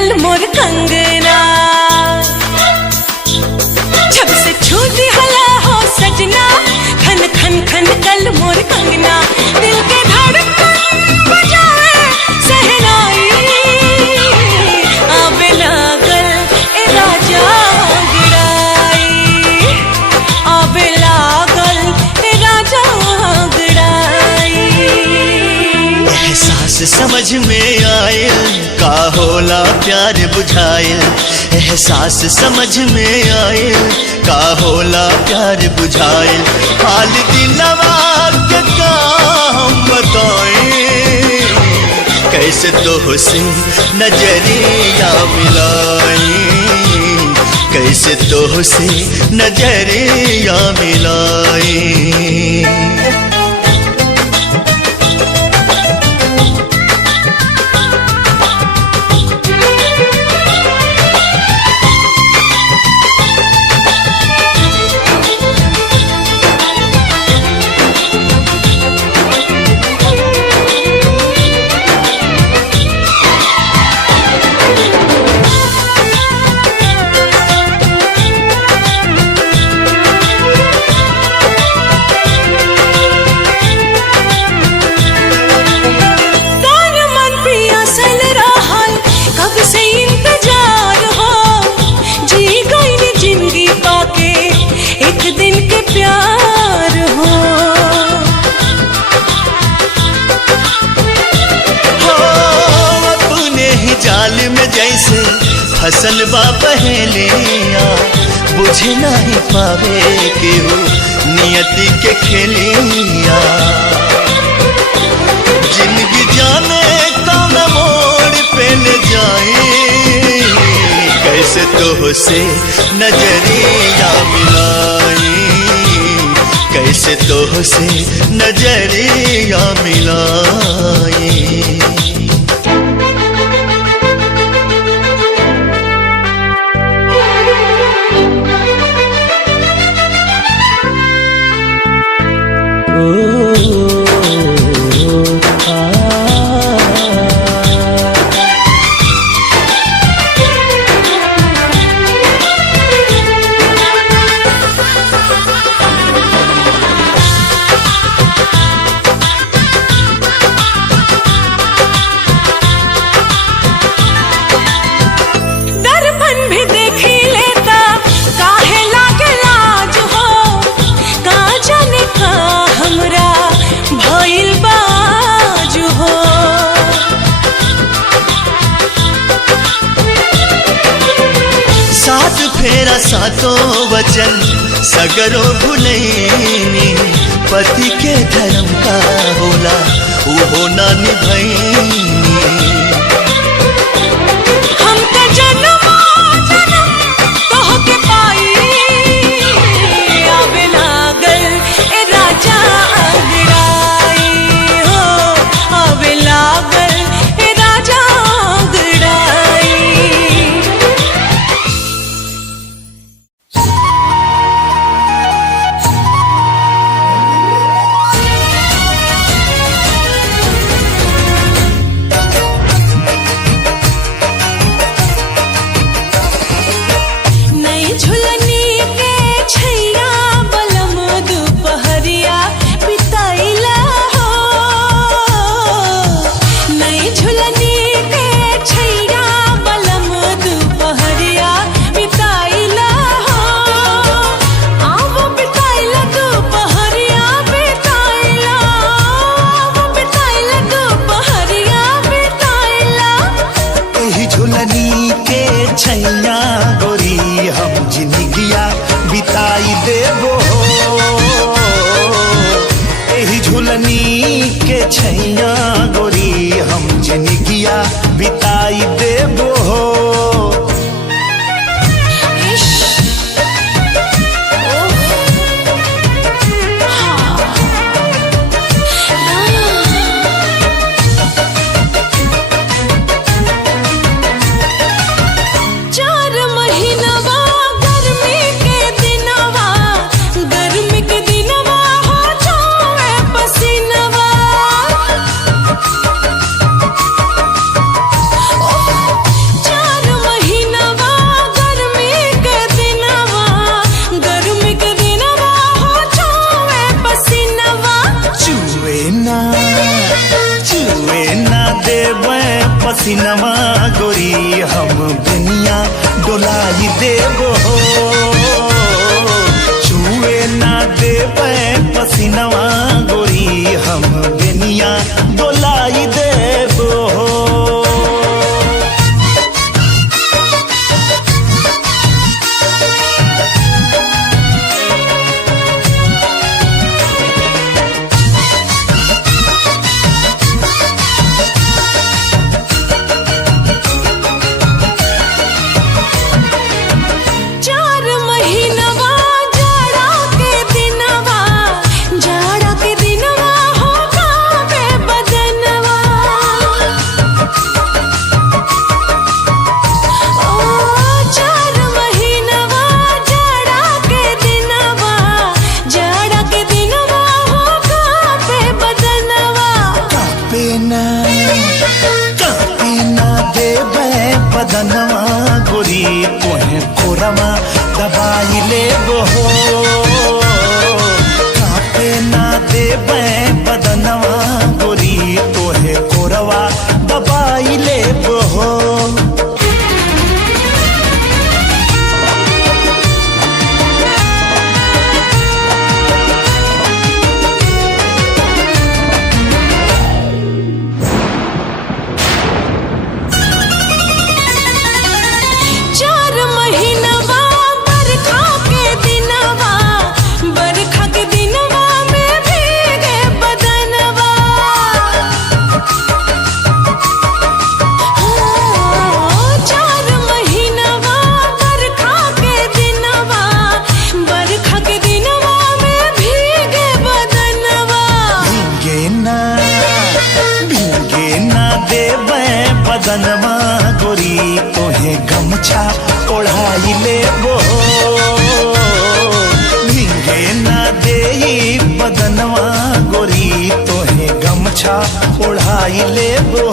कल मोर कंगना, जब से छूटी हला हो सजना, खन खन खन कल मोर कंगना, दिल के धड़कन बजाए सहनाई, आबे लागल ए राजा गिराई, आबे लागल ए राजा गिराई। एहसास समझ में आयल का होला प्यार बुझायल, एहसास समझ में आयल का होला प्यार बुझायल, हाल दिलवा के काम बताएं, कैसे तुझसे नजरिया मिलाएं, कैसे तुझसे नजरिया मिलाएं। फसल बा पहलिया बुझे नहीं पावे केहू नियति के खेलिया, जिंदगी जाने कौन मोड़ पे ले जाए, कैसे तुझसे नजरिया मिलाए, कैसे तुझसे नजरिया मिलाए। फेरा सातों वचन सगरो भुलैनी, पति के धर्म का होला वो ना निभैनी, हम तो जन्म जन्म तोहके पाई, आबे लागल ए राजा गिराई हो, आबे लागल ए राजा गिराई। छैया गोरी हम जिंदगिया बिताई देबो हो। पसीनवा गोरी हम दुनिया डोलाई देबो हो छुए ना देबे पसीनवा गोरी हम दुनिया डोलाई देबो हो बदनवा गोरी तोहे कोरमा दबाई लेबो हो कापे ना देबे बदनवा गोरी तोहे कोरवा दबाई लेबो हो बदनवा गोरी तोहे गमछा ओढ़ाई लेबो भीगे ना देई बदनवा गोरी तोहे गमछा ओढ़ाई लेबो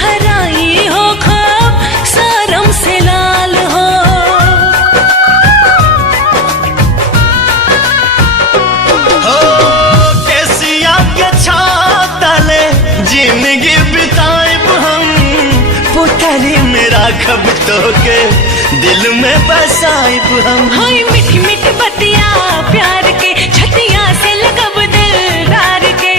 हराई हो ख्वाब सारम से लाल हो कैसिया के छातले जिंदगी बिताएब हम पुतली में राखब तो के दिल में बसाएब हम हाय मीठी मीठी बतिया प्यार के छतिया से लगब दिलदार के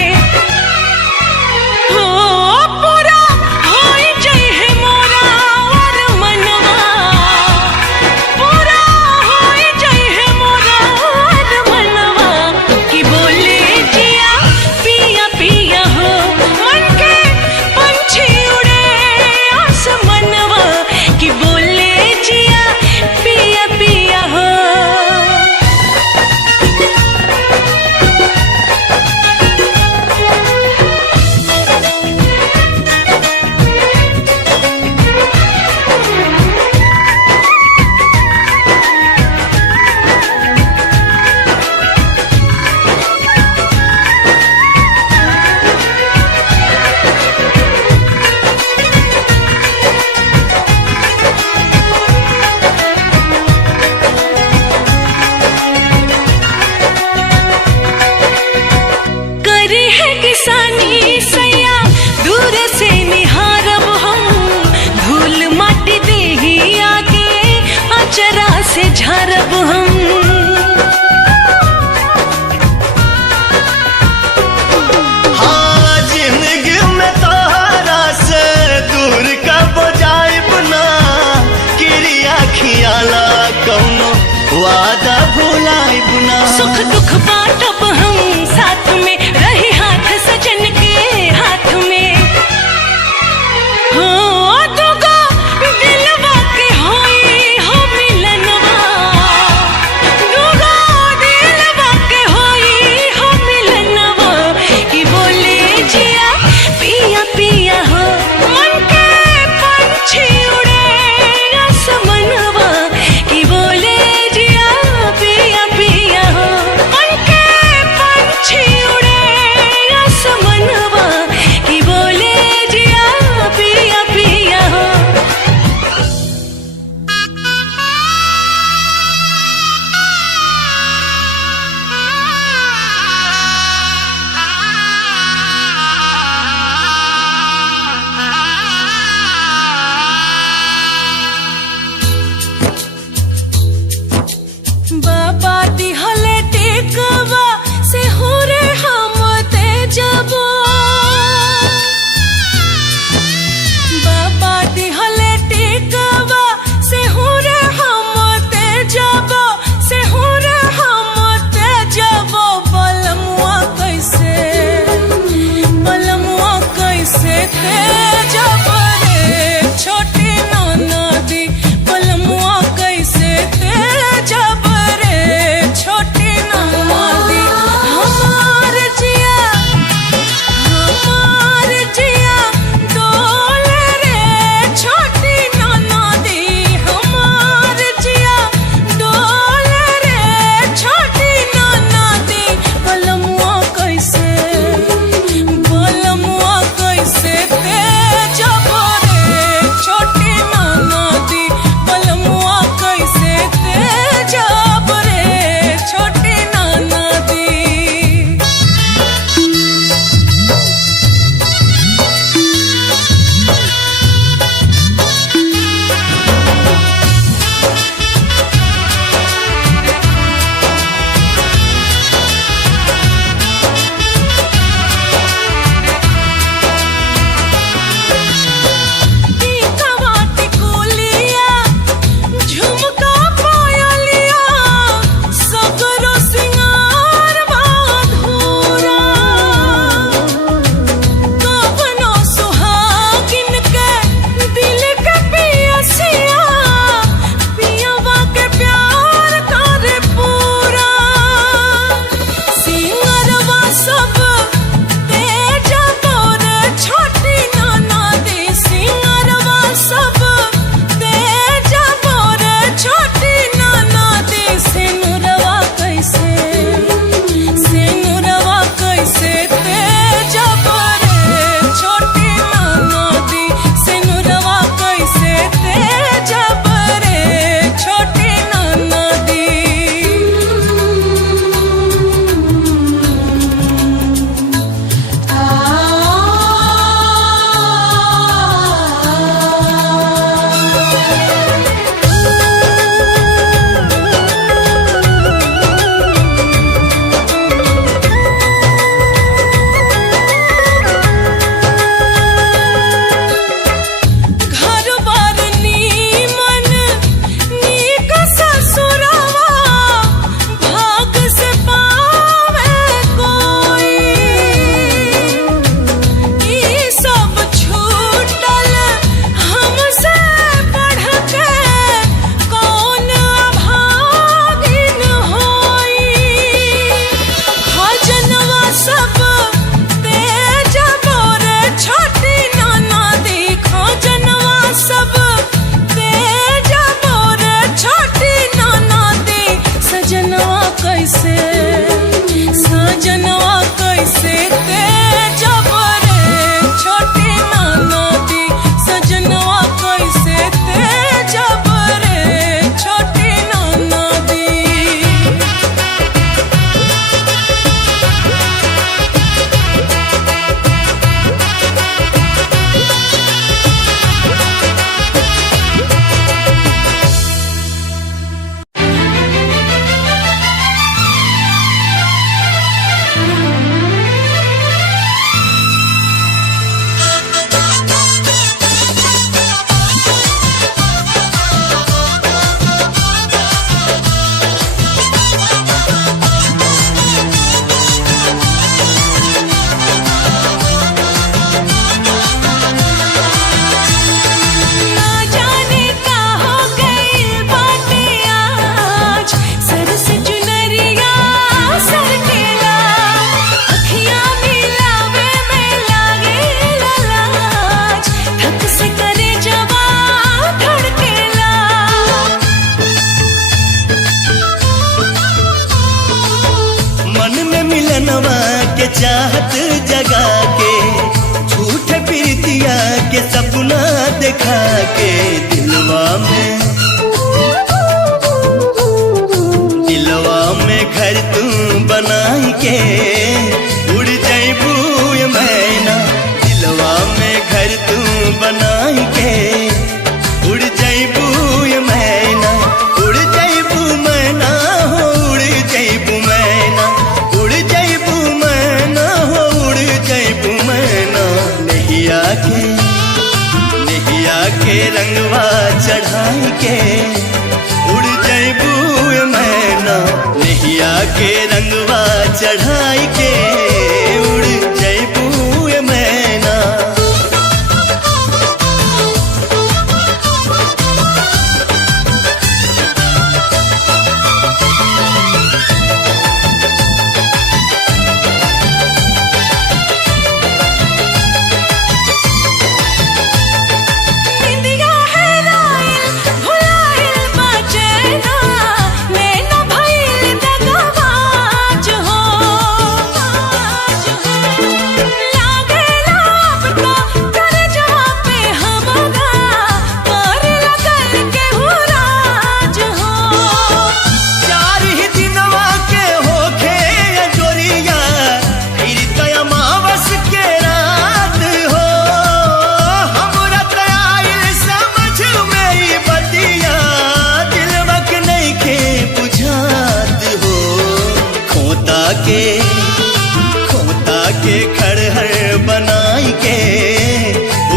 देखा के दिलवा में घर तू बनाई के उड़ जाइबू ये मैना। दिलवा में घर तू बनाई के उड़ जाइबू ये मैना। उड़ जाइबू मैना हो उड़ जाइबू मैना। उड़ जाइबू मैना हो उड़ जाइबू मैना। नैया के रंगवा चढ़ाई के उड़ जाइबू ये मैना। नैया के रंगवा चढ़ाई के उड़ जाइबू ये मैना। खोता के खड़हर बनाई के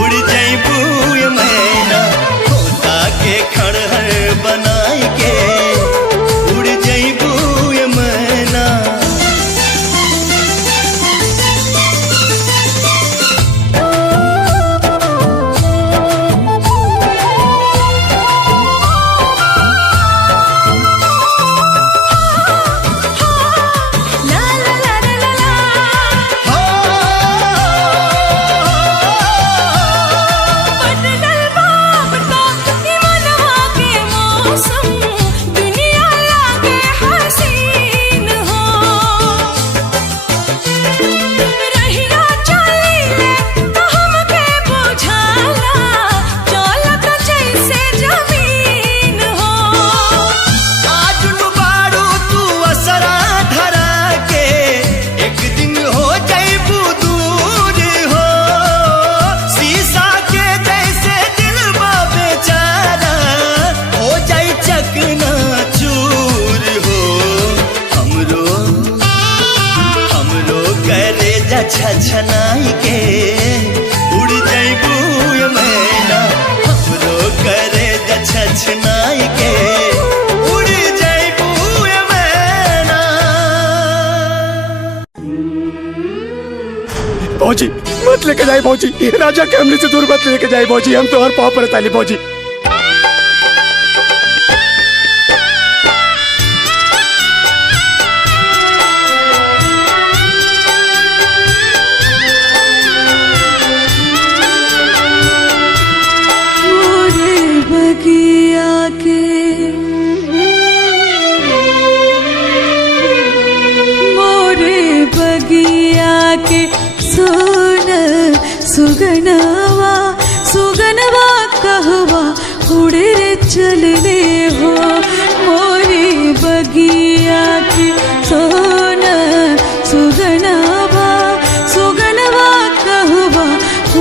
उड़ जाइबू ये मैना। खोता के खड़हर बनाई के उड़ जाइबू ये मैना। छछनाई के उड़ जाइबू ये मैना। हमरो करे छछनाई के उड़ जाइबू ये मैना। भौजी मत लेके जाए भौजी। राजा के हमले से दूर मत लेके जाए भौजी। हम तो हर पाँव पर ताली भौजी। सुगनवा सुगनवा कहवा उड़े रे चलने हो। मोरी बगिया के सोन सुगनवा सुगनवा कहवा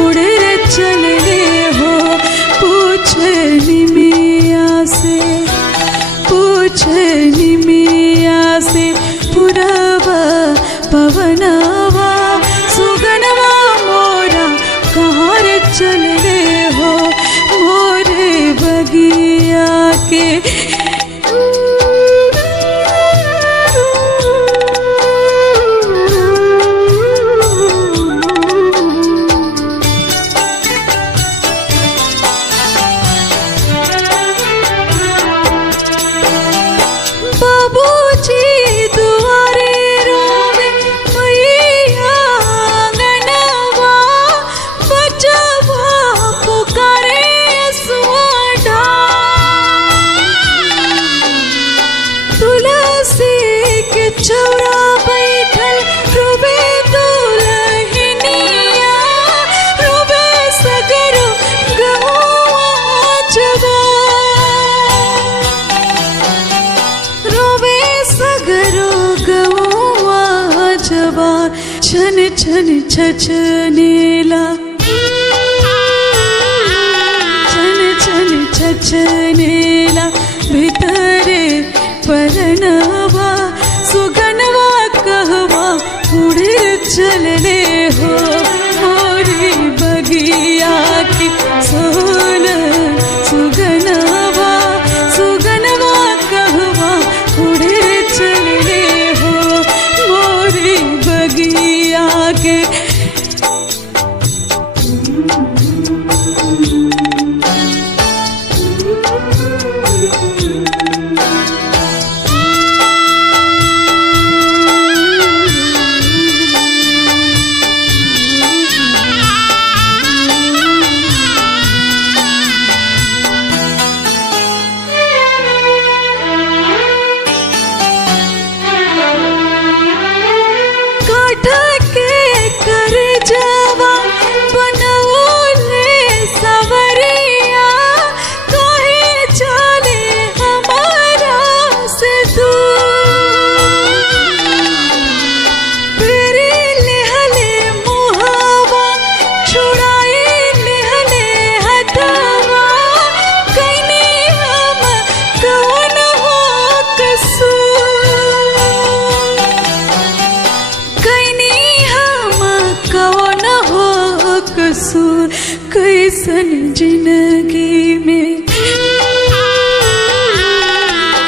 उड़े रे चलने हो। पूछे निमिया से पुरवा पवनवा सुगनवा मोरा कहाँ रे चलने हो। मोरे बगिया के बाबूजी दुआरे रोवे मैया अंगनवा। बचवा पुकारे सुआडा। तुलसी के चौरा बैठल रोवे दुल्हनिया। रोवे सगरो गवा छन छछनेला छन छन छछनेला भितरे परनवा सुगनवा कहवा उड़े चलने हो मोरी बगिया की सोन सुगनवा सुगनवा कहवा उड़े चलने हो मोरी बगिया के कैसन जिंदगी में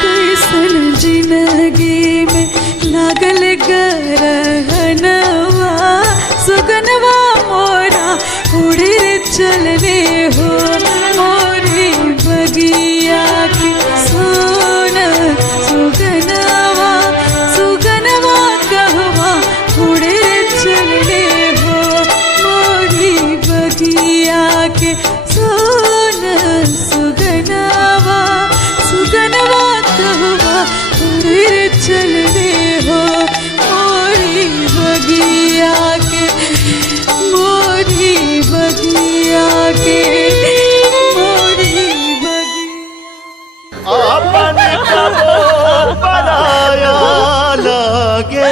कैसन जिंदगी में लागल गरहनवा सुगनवा मोरा उड़े चलने हो मोरी बगिया की सोन सुगनवा सुगनवा कहवा उड़े चलने हो मोरी बगिया के सोन सुगनवा सुगनवा कहवा उड़े चलने हो मोरी बगिया के मोरी बगिया के मोरी बगिया अपन कबो बनाया लगे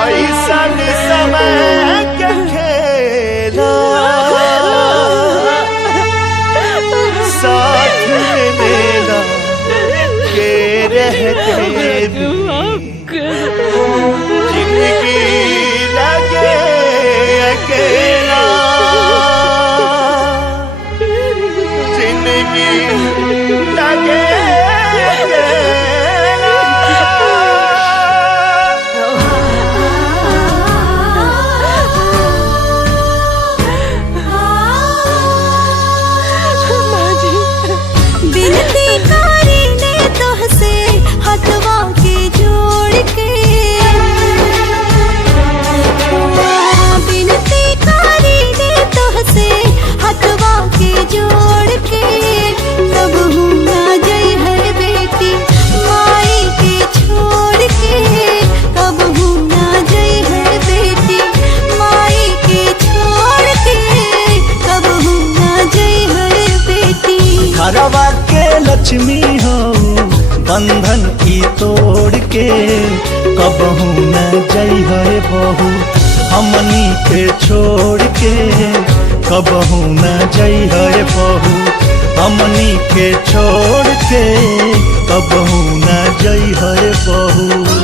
ऐसन समय के खेला साथ मेला के रहते भी जिंदगी लगे अकेला जिंदगी लगे घरवा के लक्ष्मी हो बंधन की तोड़ के कबहू न जई है बहू हमनी के छोड़ के कबहू न जई है बहू हमनी के छोड़ के कबहू न जई है बहू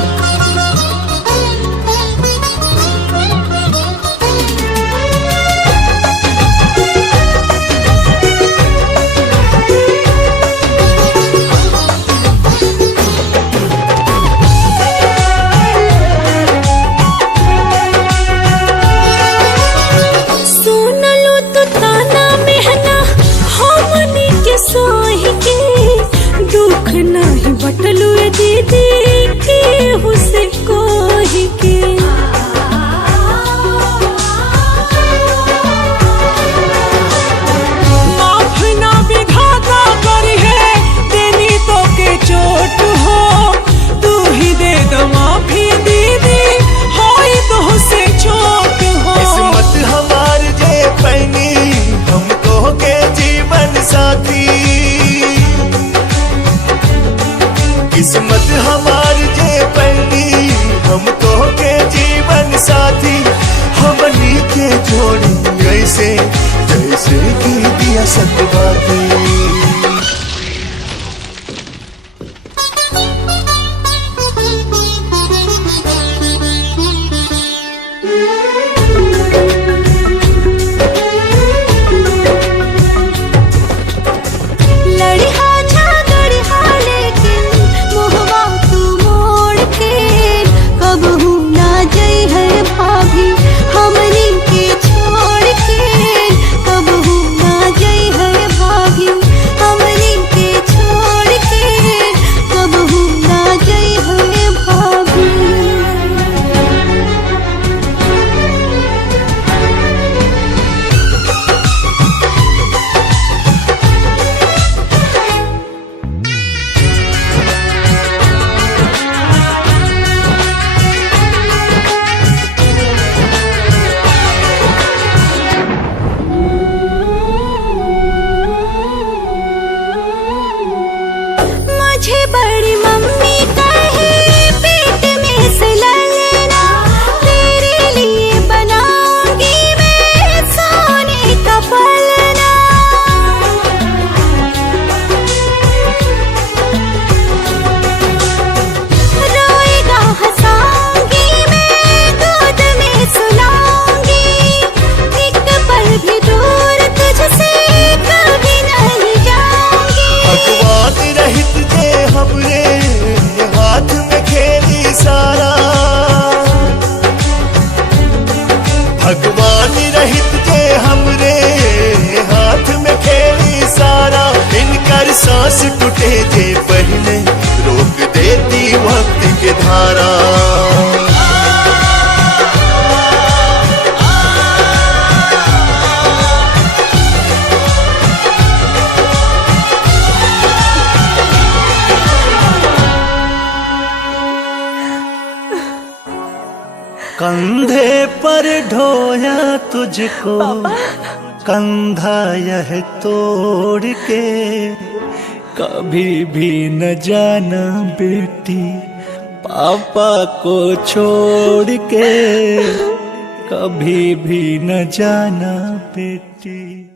बटलू दीदी के हुसे कोही के माफ ना विधाता करी है देनी तो के चोट हो तू ही दे दो माफी दीदी होई तो से चोट हो किस्मत हमार जे पैनी हमको के जीवन साथी किस्मत हमार जे पैनी सतवादी। लड़िहा झगड़िहा लेकिन मोहवा तू मोड़ के कबहू ना जई है भाभी हमनी के छोड़ के कबहू ना जई है भाभी हमनी के छोड़ के कबहू ना जई है भाभी। मुझे बड़ी मम्मी कहे पेट में से ललना तेरे लिए बनाऊंगी मैं सोने का पलना। रोएगा हंसाऊंगी मैं गोद में सुलाऊंगी एक पल भी दूर तुझसे कभी नहीं जाऊंगी। भगवान रहित जे हमरे हाथ में खेली सारा, भगवान रहित जे हमरे हाथ में खेली सारा। इनकर सांस टूटे जे पहले रोक देती वक्त के धारा। कंधे पर ढोया तुझको कंधा यह तोड़ के, कभी भी न जाना बेटी पापा को छोड़ के, कभी भी न जाना बेटी।